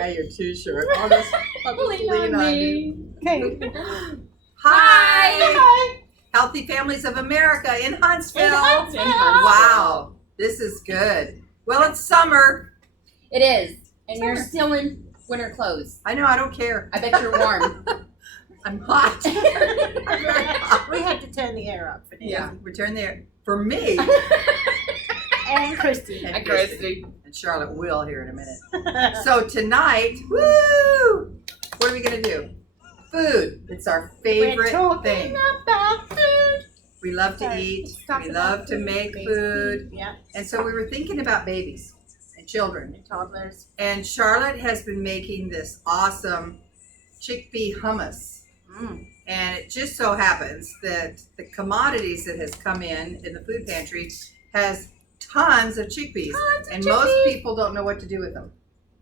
Now you're too short. I'll just lean on you. Okay. Hi. Healthy Families of America in Huntsville. Wow, this is good. Well, it's summer. It is. And you're still in winter clothes. I know, I don't care. I bet you're warm. I'm hot. I'm very hot. We had to turn the air up for Nancy. Yeah, we turn the air. For me. And Christy. And Christy. And Charlotte will here in a minute. So tonight, woo! What are we going to do? Food. It's our favorite thing. About food. We love to eat. We love to make food. Yeah. And so we were thinking about babies and children. And toddlers. And Charlotte has been making this awesome chickpea hummus. And it just so happens that the commodities that has come in the food pantry has tons of chickpeas. Most people don't know what to do with them.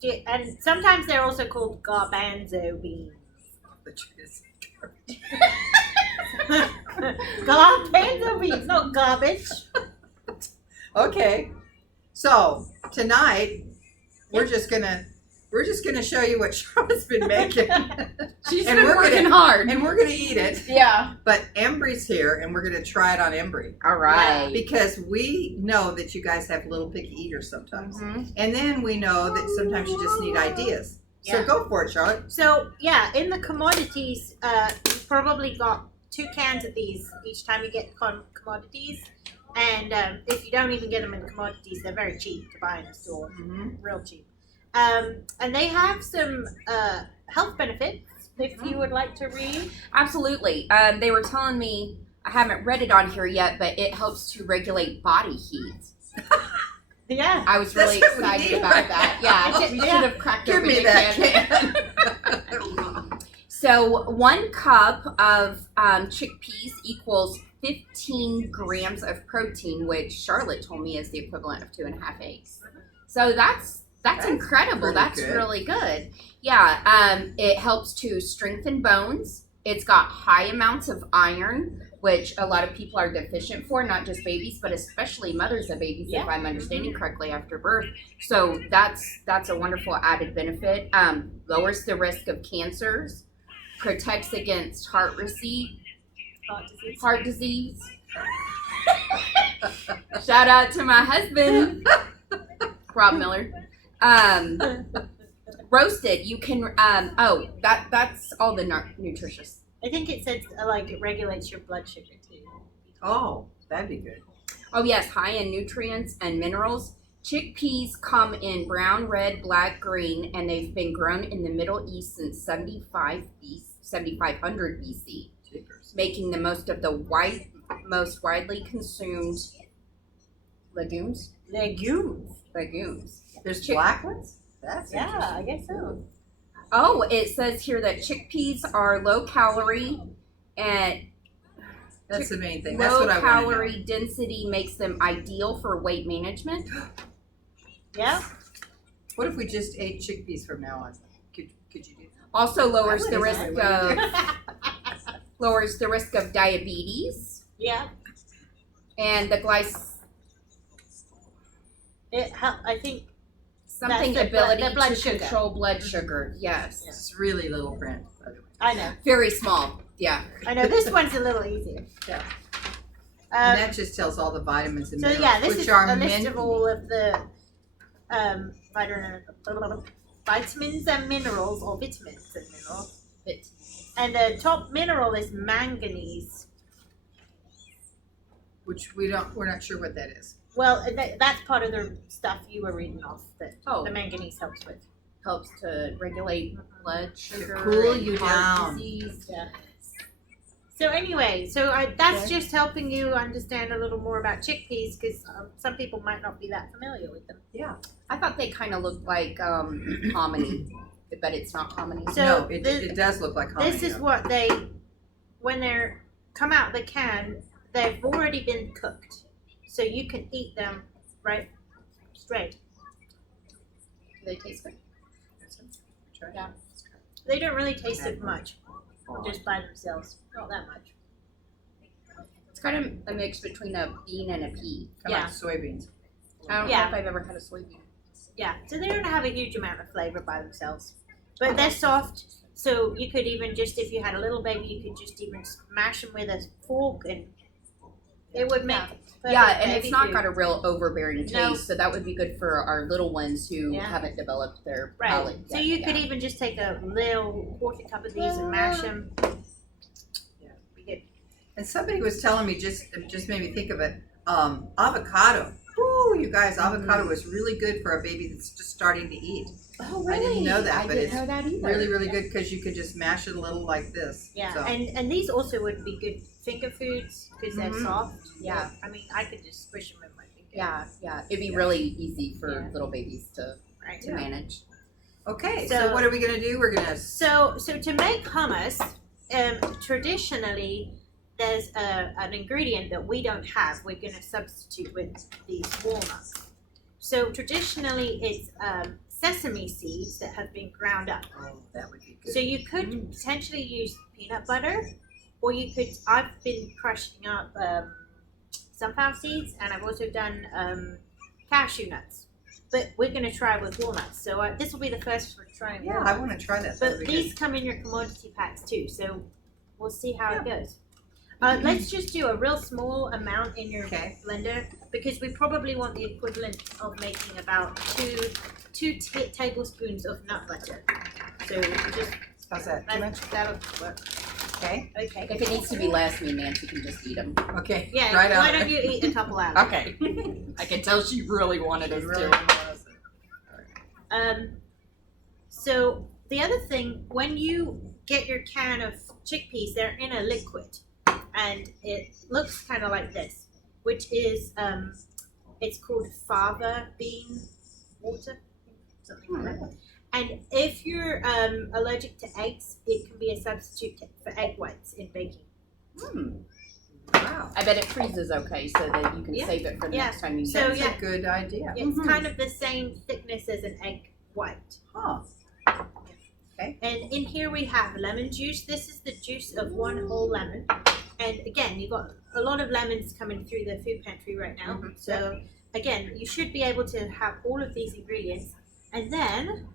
Yeah, and sometimes they're also called garbanzo beans. Garbanzo beans, not garbage. Okay. So tonight we're just gonna show you what Charlotte's been making. She's been working hard. And we're gonna eat it. Yeah. But Embry's here and we're gonna try it on Embry. All right. Because we know that you guys have little picky eaters sometimes. And then we know that sometimes you just need ideas. So go for it, Charlotte. So yeah, in the commodities, you probably got 2 cans of these each time you get commodities. And if you don't even get them in commodities, they're very cheap to buy in the store. Real cheap. And they have some health benefits, if you would like to read. Absolutely. They were telling me, I haven't read it on here yet, but it helps to regulate body heat. Yeah. I was really excited about that. Yeah. We should have cracked Give open me the that can. So 1 cup of chickpeas equals 15 grams of protein, which Charlotte told me is the equivalent of 2.5 eggs. So that's incredible. That's good. Really good. Yeah. It helps to strengthen bones. It's got high amounts of iron, which a lot of people are deficient for, not just babies, but especially mothers of babies, if I'm understanding correctly, after birth. So that's a wonderful added benefit. Lowers the risk of cancers, protects against heart disease. Shout out to my husband, Rob Miller. Roasted, you can, that's all the nutritious. I think it says it regulates your blood sugar too. Oh, that'd be good. Oh yes, high in nutrients and minerals. Chickpeas come in brown, red, black, green, and they've been grown in the Middle East since 7500 BC, making the most of the most widely consumed legumes. There's black ones? That's interesting. I guess so. Oh, it says here that chickpeas are low calorie and that's the main thing. That's what I want to know. Low calorie density makes them ideal for weight management. Yeah. What if we just ate chickpeas from now on? Could you do that? Also lowers the risk of diabetes. Yeah. And the I think something the ability blood to sugar. control blood sugar. Yes. It's really little print, by the way. I know. Very small. Yeah. I know. This one's a little easier. Yeah. And that just tells all the vitamins and minerals, this which is are a list of all of the vitamins and minerals, or vitamins and minerals. And the top mineral is manganese. Which we're not sure what that is. Well, that's part of the stuff you were reading off that the manganese helps with. Helps to regulate blood sugar. To cool and you heart down. Disease. Yeah. So anyway, that's just helping you understand a little more about chickpeas, because some people might not be that familiar with them. Yeah. I thought they kind of looked like hominy, but it's not hominy. So no, it does look like hominy. This is what when they're come out of the can, they've already been cooked, so you can eat them straight. Do they taste good? Yeah. They don't really taste it much, just by themselves. Not that much. It's kind of a mix between a bean and a pea. Kind of like soybeans. I don't know if I've ever had a soybean. Yeah, so they don't have a huge amount of flavor by themselves, but they're soft. So you could even just, if you had a little baby, you could just even smash them with a fork, and it would make Yeah, and baby it's not food. got a real overbearing taste, No. so that would be good for our little ones who Yeah. haven't developed their Right. palate So yet. you could even just take a little quarter cup of these and mash them. Yeah. Be good. And somebody was telling me, it just made me think of it, avocado. Ooh, you guys, avocado is really good for a baby that's just starting to eat. Oh, I really? didn't know that, I but didn't it's know that either. Really, really good because you could just mash it a little like this. Yeah, So. and these also would be good finger foods because they're Mhm. soft. Yeah. I mean, I could just squish them with my finger. Yeah. It'd be really easy for Yeah. little babies to Right. manage. Okay, So- so what are we gonna do? We're gonna. So to make hummus, traditionally there's an ingredient that we don't have. We're going to substitute with these walnuts. So traditionally it's sesame seeds that have been ground up. Oh, that would be good. So you could potentially use peanut butter, or you could. I've been crushing up sunflower seeds, and I've also done cashew nuts. But we're going to try with walnuts. So this will be the first for trying Yeah, walnuts. I want to try that. But these come in your commodity packs too, so we'll see how it goes. Let's just do a real small amount in your blender, because we probably want the equivalent of making about two tablespoons of nut butter. So just How's that? Too much? that'll work. Okay. Okay. If it needs to be less, me and Nancy can just eat them. Okay. Yeah. Right Why out. don't you eat a couple out? Okay. I can tell she really wanted us Really to. So the other thing, when you get your can of chickpeas, they're in a liquid, and it looks kind of like this, which is it's called fava bean water, something like that. And if you're allergic to eggs, it can be a substitute for egg whites in baking. Wow. I bet it freezes okay, so that you can save it for the next time you use So, it. That's a good idea. It's kind of the same thickness as an egg white. Huh. And in here we have lemon juice. This is the juice of one whole lemon. And again, you've got a lot of lemons coming through the food pantry right now. So again, you should be able to have all of these ingredients. And then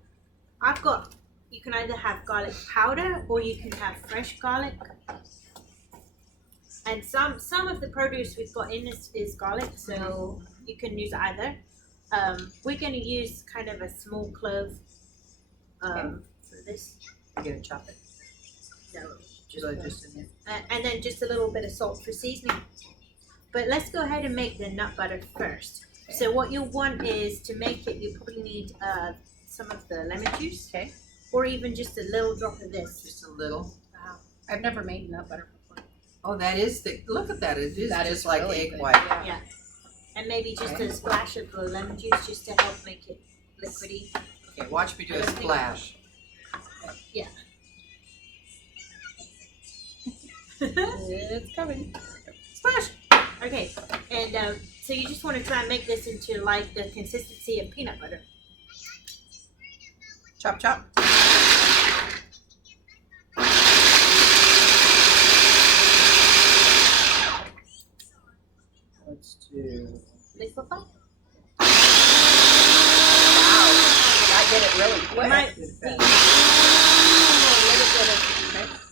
you can either have garlic powder or you can have fresh garlic. And some of the produce we've got in this is garlic, so you can use either. We're going to use kind of a small clove for this. You're gonna chop it. No, Just in there. and then just a little bit of salt for seasoning. But let's go ahead and make the nut butter first. So what you'll want is to make it, you probably need some of the lemon juice. Or even just a little drop of this. Just a little. Wow. I've never made nut butter before. Oh, that is thick. Look at that. It is That just is like really egg good. white. Yeah. And maybe just a splash of the lemon juice just to help make it liquidy. Okay, watch me do a splash. Yeah. It's coming. Splash! Okay, and so you just want to try and make this into like the consistency of peanut butter. Chop, chop. Let's do. Liquefy? Wow. That did it really quick. Might Good be fast.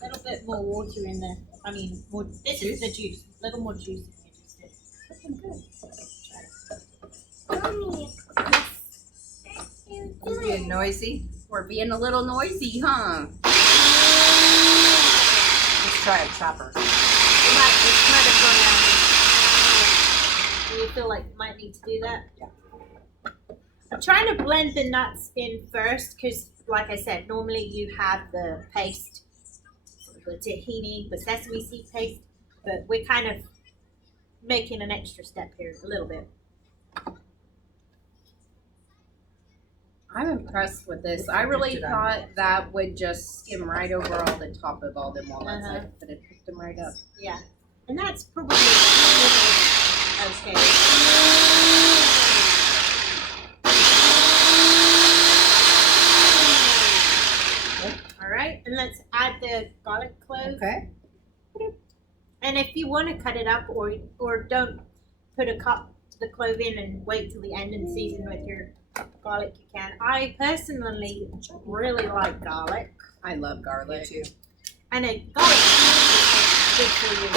a little bit more water in there. I mean, more. This is the juice. A little more juice in here. Just looking good. It's being noisy. We're being a little noisy, huh? Let's try a chopper. It might have gone down. Do you feel like you might need to do that? Yeah. I'm trying to blend the nuts in first because, like I said, normally you have the paste, the tahini, the sesame seed paste, but we're kind of making an extra step here a little bit. I'm impressed with this. I really thought that would just skim right over all the top of all them walnuts, but it picked them right up. Yeah, and that's probably okay. All right, and let's add the garlic clove. Okay. And if you want to cut it up, or don't put the clove in and wait till the end and season with your garlic you can. I personally really like garlic. I love garlic. Me too. And a garlic is good for you.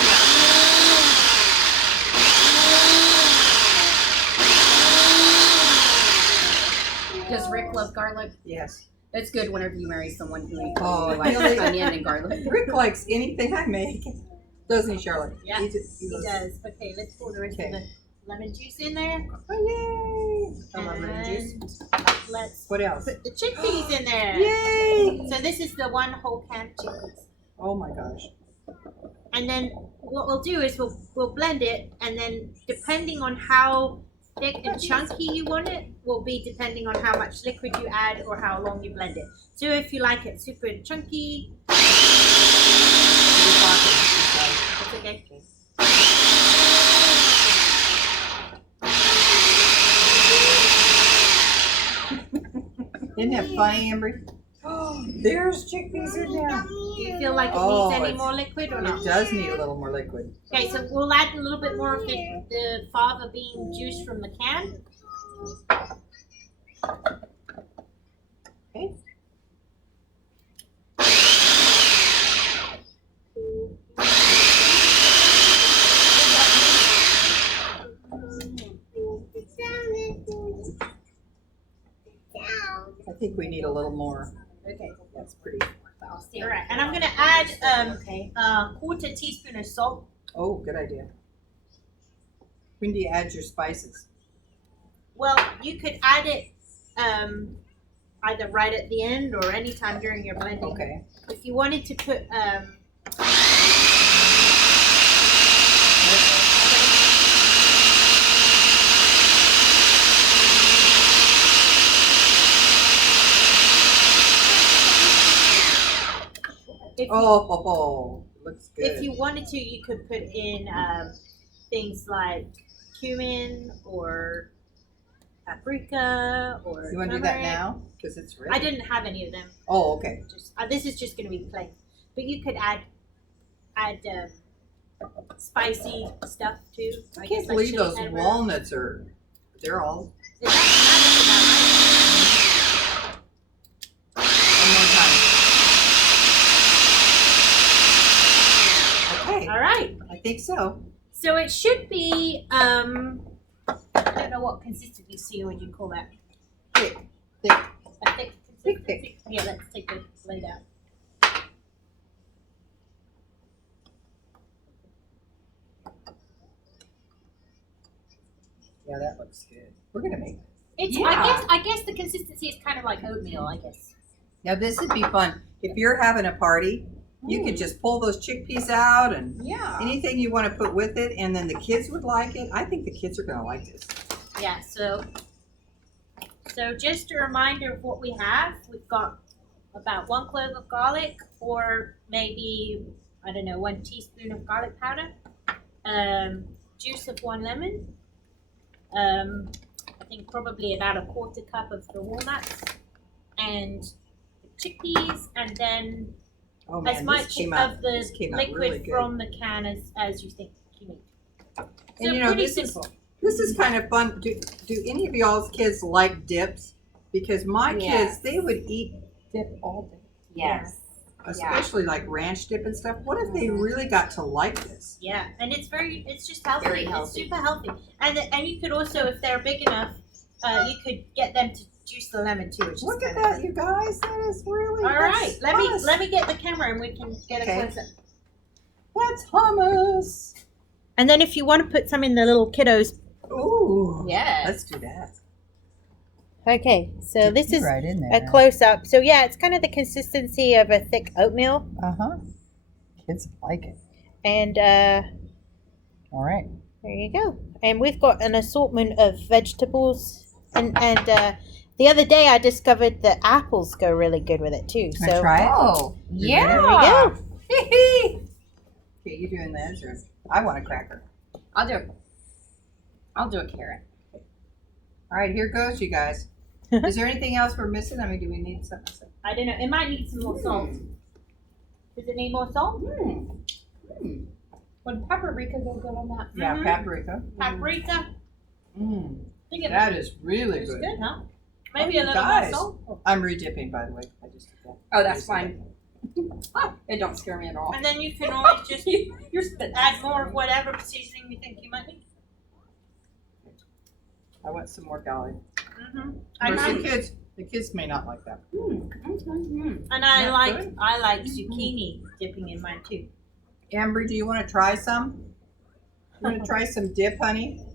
Does Rick love garlic? Yes. It's good whenever you marry someone who Oh, likes really? onion and garlic. Rick likes anything I make, doesn't he, Charlotte? Yeah, He he does. Okay, let's pour the rest of the lemon juice in there. Oh, yay! I love lemon juice. And let's What else? put the chickpeas in there. Yay! So this is the one whole can of chickpeas. Oh my gosh. And then what we'll do is we'll blend it, and then depending on how thick and chunky you want it will be depending on how much liquid you add or how long you blend it. So if you like it super chunky, it's okay. Isn't that funny, Embry? Oh, there's chickpeas in there. Do you feel like it Oh, needs any it's- more liquid or not? It does need a little more liquid. Okay, so we'll add a little bit more of the fava bean juice from the can. Okay. I think we need a little more. Okay. That's pretty. All right, and I'm gonna add a quarter teaspoon of salt. Oh, good idea. When do you add your spices? Well, you could add it either right at the end or anytime during your blending. Okay. If you wanted to put Looks good. if you wanted to, you could put in things like cumin or paprika or You want to do that turmeric. now? Because it's ready. I didn't have any of them. Oh, okay. Just this is just going to be plain, but you could add spicy stuff too. I can't believe chili those pepper. walnuts are. They're all. Is that One more time. Okay. all right? I think so. So it should be I don't know what consistency would you call that? Thick. Thick. A thick consistency. Thick. Yeah, let's take the lid out. Yeah, that looks good. We're gonna make. It's Yeah. I guess the consistency is kind of like oatmeal, I guess. Now this would be fun. If you're having a party, you could just pull those chickpeas out and Yeah. anything you want to put with it, and then the kids would like it. I think the kids are gonna like this. Yeah, so just a reminder of what we have. We've got about 1 clove of garlic, or maybe, I don't know, 1 teaspoon of garlic powder, juice of 1 lemon, I think probably about a 1/4 cup of the walnuts, and the chickpeas, and then Oh man, as much this came out, of the this came out liquid really good. from the can as you think you need. So And you know, pretty this simple. This is kind of fun. Do any of y'all's kids like dips? Because my Yes. kids, they would eat dip all day, Yes. especially like ranch dip and stuff. What if they really got to like this? Yeah, and it's just healthy. Very healthy. It's super healthy. And you could also, if they're big enough, you could get them to juice the lemon too, which Look is at kind of that, you guys. That is really. All right, that's let me get the camera and we can get a Okay. close up. That's hummus. And then if you want to put some in the little kiddos. Ooh. Yes. Let's do that. Okay, so this is right in a close up. So yeah, it's kind of the consistency of a thick oatmeal, Kids like it. and All right. there you go. And we've got an assortment of vegetables, and the other day I discovered that apples go really good with it too. So try it? Oh, yeah. there we go. Okay, you doing this, or I want a cracker. I'll do a carrot. All right, here goes, you guys. Is there anything else we're missing? I mean, do we need something? I don't know. It might need some more salt. Does it need more salt? Would paprika go good on that? Yeah, Mhm. paprika. Paprika. Mm, I think that is really it's good. good, huh? Maybe a little guys. more salt. I'm re-dipping, by the way. I just did that. Oh, that's fine. It don't scare me at all. And then you can always just You're spitting. add more of whatever seasoning you think you might need. I want some more garlic. I For some like, kids, the kids may not like that. and I Yeah, like good. I like zucchini dipping in mine too. Amber, do you want to try some? You want to try some dip, honey?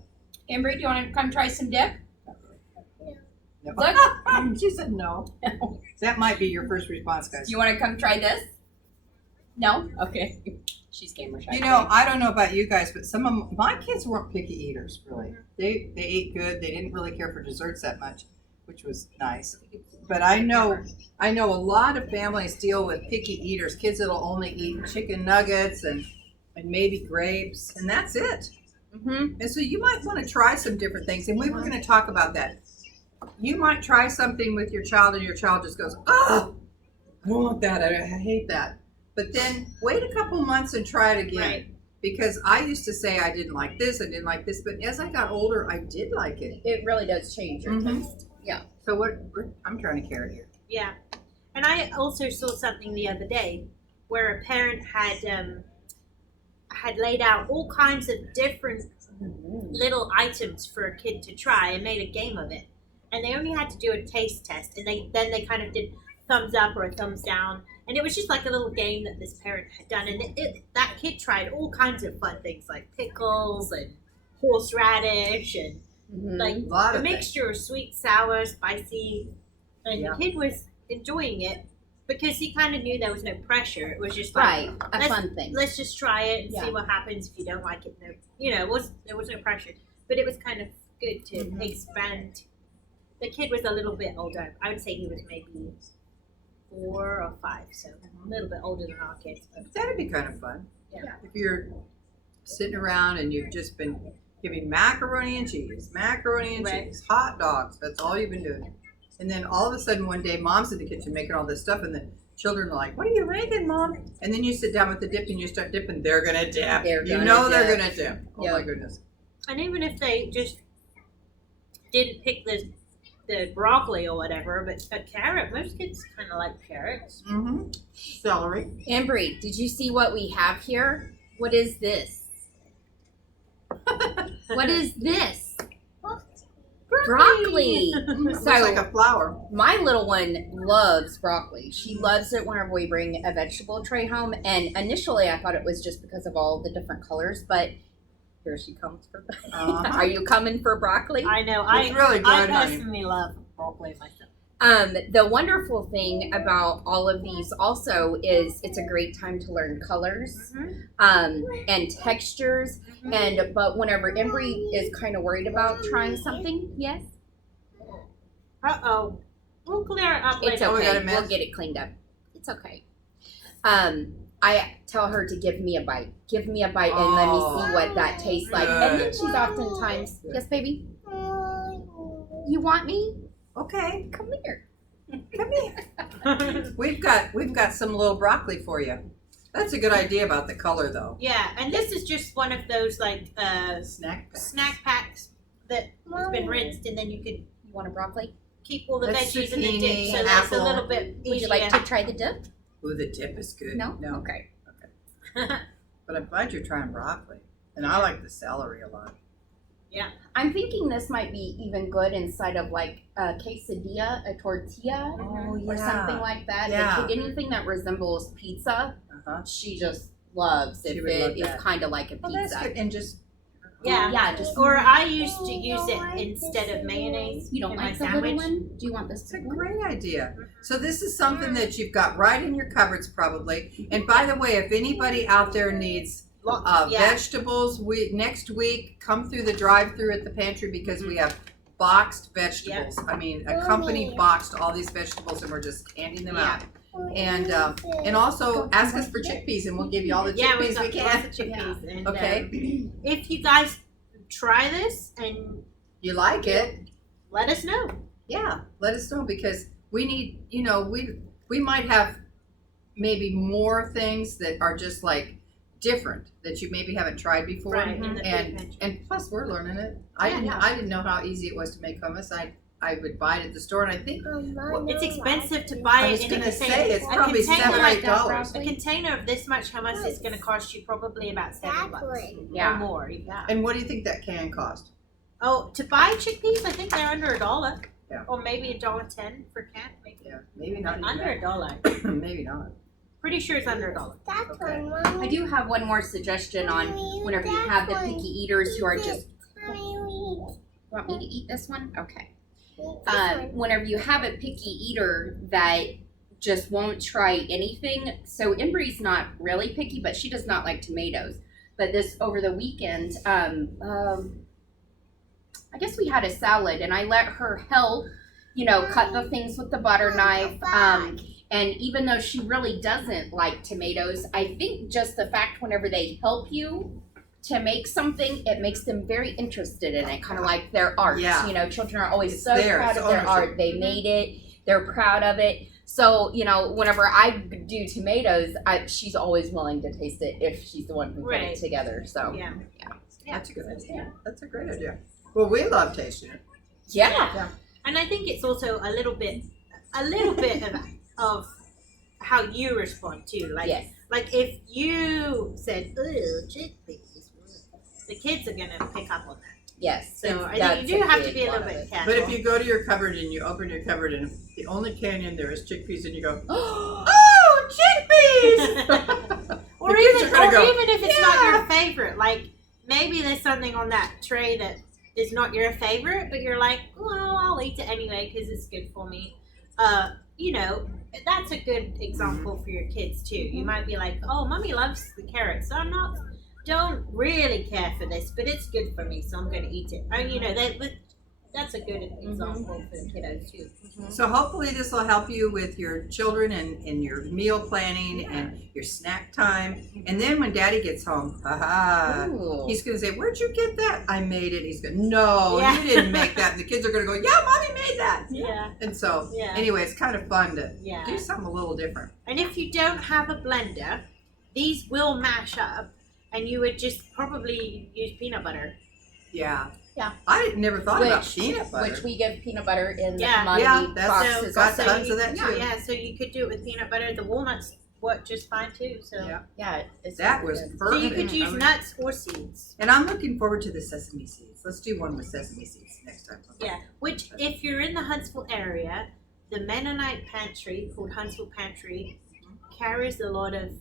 Amber, do you want to come try some dip? No. Look. She said no. That might be your first response, guys. Do you want to come try this? No? Okay. She's camera shy. You know, I don't know about you guys, but some of my kids weren't picky eaters, really. They ate good. They didn't really care for desserts that much, which was nice. But I know a lot of families deal with picky eaters, kids that'll only eat chicken nuggets and maybe grapes, and that's it. Mm-hmm. And so you might want to try some different things, and we were going to talk about that. You might try something with your child, and your child just goes, "Oh, I don't want that. I hate that." But then wait a couple months and try it again. Right. Because I used to say I didn't like this, but as I got older, I did like it. It really does change your Mhm. taste. Yeah. So I'm trying to carrot here. Yeah, and I also saw something the other day where a parent had laid out all kinds of different little items for a kid to try and made a game of it. And they only had to do a taste test, and then they kind of did thumbs up or a thumbs down, and it was just like a little game that this parent had done. And that kid tried all kinds of fun things like pickles and horseradish and like A lot a of things. mixture of sweet, sour, spicy, and Yeah. the kid was enjoying it because he kind of knew there was no pressure. It was just like, Right. A fun thing. let's just try it and Yeah. see what happens. If you don't like it, no, there was no pressure. But it was kind of good to Mhm. expand. The kid was a little bit older. I would say he was maybe 4 or 5, so a little bit older than our kids. But That'd be kind of fun. Yeah. If you're sitting around and you've just been giving macaroni and cheese, Right. hot dogs. That's all you've been doing. And then all of a sudden one day mom's in the kitchen making all this stuff and the children are like, "What are you making, Mom?" And then you sit down with the dip and you start dipping. They're going to dip. They're You gonna know they're dip. going to dip. Oh Yeah. my goodness. and even if they just didn't pick the broccoli or whatever, but a carrot, most kids kind of like carrots. Mm-hmm. Celery. Ambry, did you see what we have here? What is this? What is this? Broccoli. Looks So like a flower. my little one loves broccoli. She loves it whenever we bring a vegetable tray home. And initially I thought it was just because of all the different colors, but here she comes for Uh-huh. Are you coming for broccoli? I know. It's really good, I honey. personally love broccoli myself. The wonderful thing about all of these also is it's a great time to learn colors and textures. But whenever Embry is kind of worried about trying something, yes, Uh-oh. We'll clear it up it's later. Oh, we got okay. a mess? We'll get it cleaned up. It's okay. I tell her to give me a bite. Give me a bite and let me see what that tastes like. And then she's oftentimes, yes, baby? You want me? Okay. Come here. Come here. We've got some little broccoli for you. That's a good idea about the color, though. Yeah, and this is just one of those like Snack. snack packs that has been rinsed, and then you could You want a broccoli? keep all the That's veggies in the dip, zucchini, so that's apple. a little bit easier. Would you like to try the dip? Ooh, the dip is good. No? No. Okay. But I'm glad you're trying broccoli. And I like the celery a lot. I'm thinking this might be even good inside of like a quesadilla, a tortilla, Oh, or something like that. Yeah. Like anything that resembles pizza, Uh-huh. she just loves She if would love it is that. kind of like a Well, that's pizza. good. And just Yeah. Yeah, just Or I used to use it instead of mayonnaise you don't in like my the little sandwich. one? Do you want this it's a big one? great idea. So this is something that you've got right in your cupboards probably. And by the way, if anybody out there needs vegetables, next week come through the drive-through at the pantry because we have boxed vegetables. I mean, a company boxed all these vegetables and we're just handing them out. And also ask us for chickpeas and we'll give you all the Yeah, we've chickpeas we got can. lots of chickpeas. And, Okay. if you guys try this and You like it? let us know. Yeah, let us know because we need, we might have maybe more things that are just like different that you maybe haven't tried before. Right. In the food And pantry. and plus we're learning it. I didn't know how easy it was to make hummus. I would buy it at the store, and I think It's expensive to buy I it was in a going to container. say it's A probably container $7 or like $8. A container of this much hummus is going to cost you probably about $7 or more. Yeah. And what do you think that can cost? Oh, to buy chickpeas, I think they're under $1. Yeah. Or maybe $1.10 for can. Maybe. Yeah, maybe not even Under that. $1. Maybe not. Pretty sure it's under $1. Okay. I do have one more suggestion on whenever you have the picky eaters who are just. Want me to eat this one? Okay. Whenever you have a picky eater that just won't try anything, so Embry's not really picky, but she does not like tomatoes. But this over the weekend, I guess we had a salad, and I let her help, cut the things with the butter knife. And even though she really doesn't like tomatoes, I think just the fact whenever they help you to make something, it makes them very interested in it, kind of like their art. Yeah. Children are always It's so theirs, proud of their ownership. art. They made it. They're proud of it. So, whenever I do tomatoes, she's always willing to taste it if she's the one who put it together. So, Yeah. That's a good idea. That's a great idea. Well, we love tasting it. Yeah. And I think it's also a little bit of how you respond too. Like, Yes. like if you said, "Ooh, chickpeas," the kids are gonna pick up on that. Yes. So I think you do have to be a little bit careful. But if you go to your cupboard and you open your cupboard and the only can in there is chickpeas, and you go, Oh, chickpeas! or The kids even are gonna go, if it's not your favorite, like maybe there's something on that tray that is not your favorite, but you're like, well, I'll eat it anyway because it's good for me. That's a good example for your kids too. You might be like, oh, mommy loves the carrots, so don't really care for this, but it's good for me, so I'm going to eat it. That's a good example for the kiddos too. So hopefully this will help you with your children and in your meal planning and your snack time. And then when Daddy gets home, Ooh. he's going to say, "Where'd you get that?" "I made it." He's going, "No, Yeah. you didn't make that." And the kids are going to go, "Yeah, Mommy made that." Yeah. And so, Yeah. anyway, it's kind of fun to Yeah. do something a little different. And if you don't have a blender, these will mash up, and you would just probably use peanut butter. Yeah. Yeah. I never thought about peanut butter. Which we give peanut butter in the Yeah. commodity Yeah, that's- boxes. got also. tons of that too. Yeah, so you could do it with peanut butter. The walnuts work just fine too. So Yeah. Yeah, it's That really was good. So perfect. you could use I would- nuts or seeds. And I'm looking forward to the sesame seeds. Let's do one with sesame seeds next time. Yeah, which if you're in the Huntsville area, the Mennonite pantry called Huntsville Pantry carries a lot of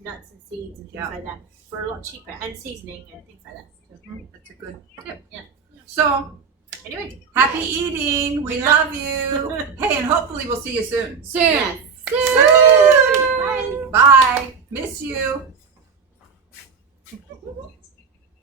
nuts and seeds and things like that for a lot cheaper, and seasoning and things like that. So, That's a good tip. Yeah. So, anyway, happy eating. We love you. Hey, and hopefully we'll see you soon. Soon. Yes. Soon. Bye. Miss you.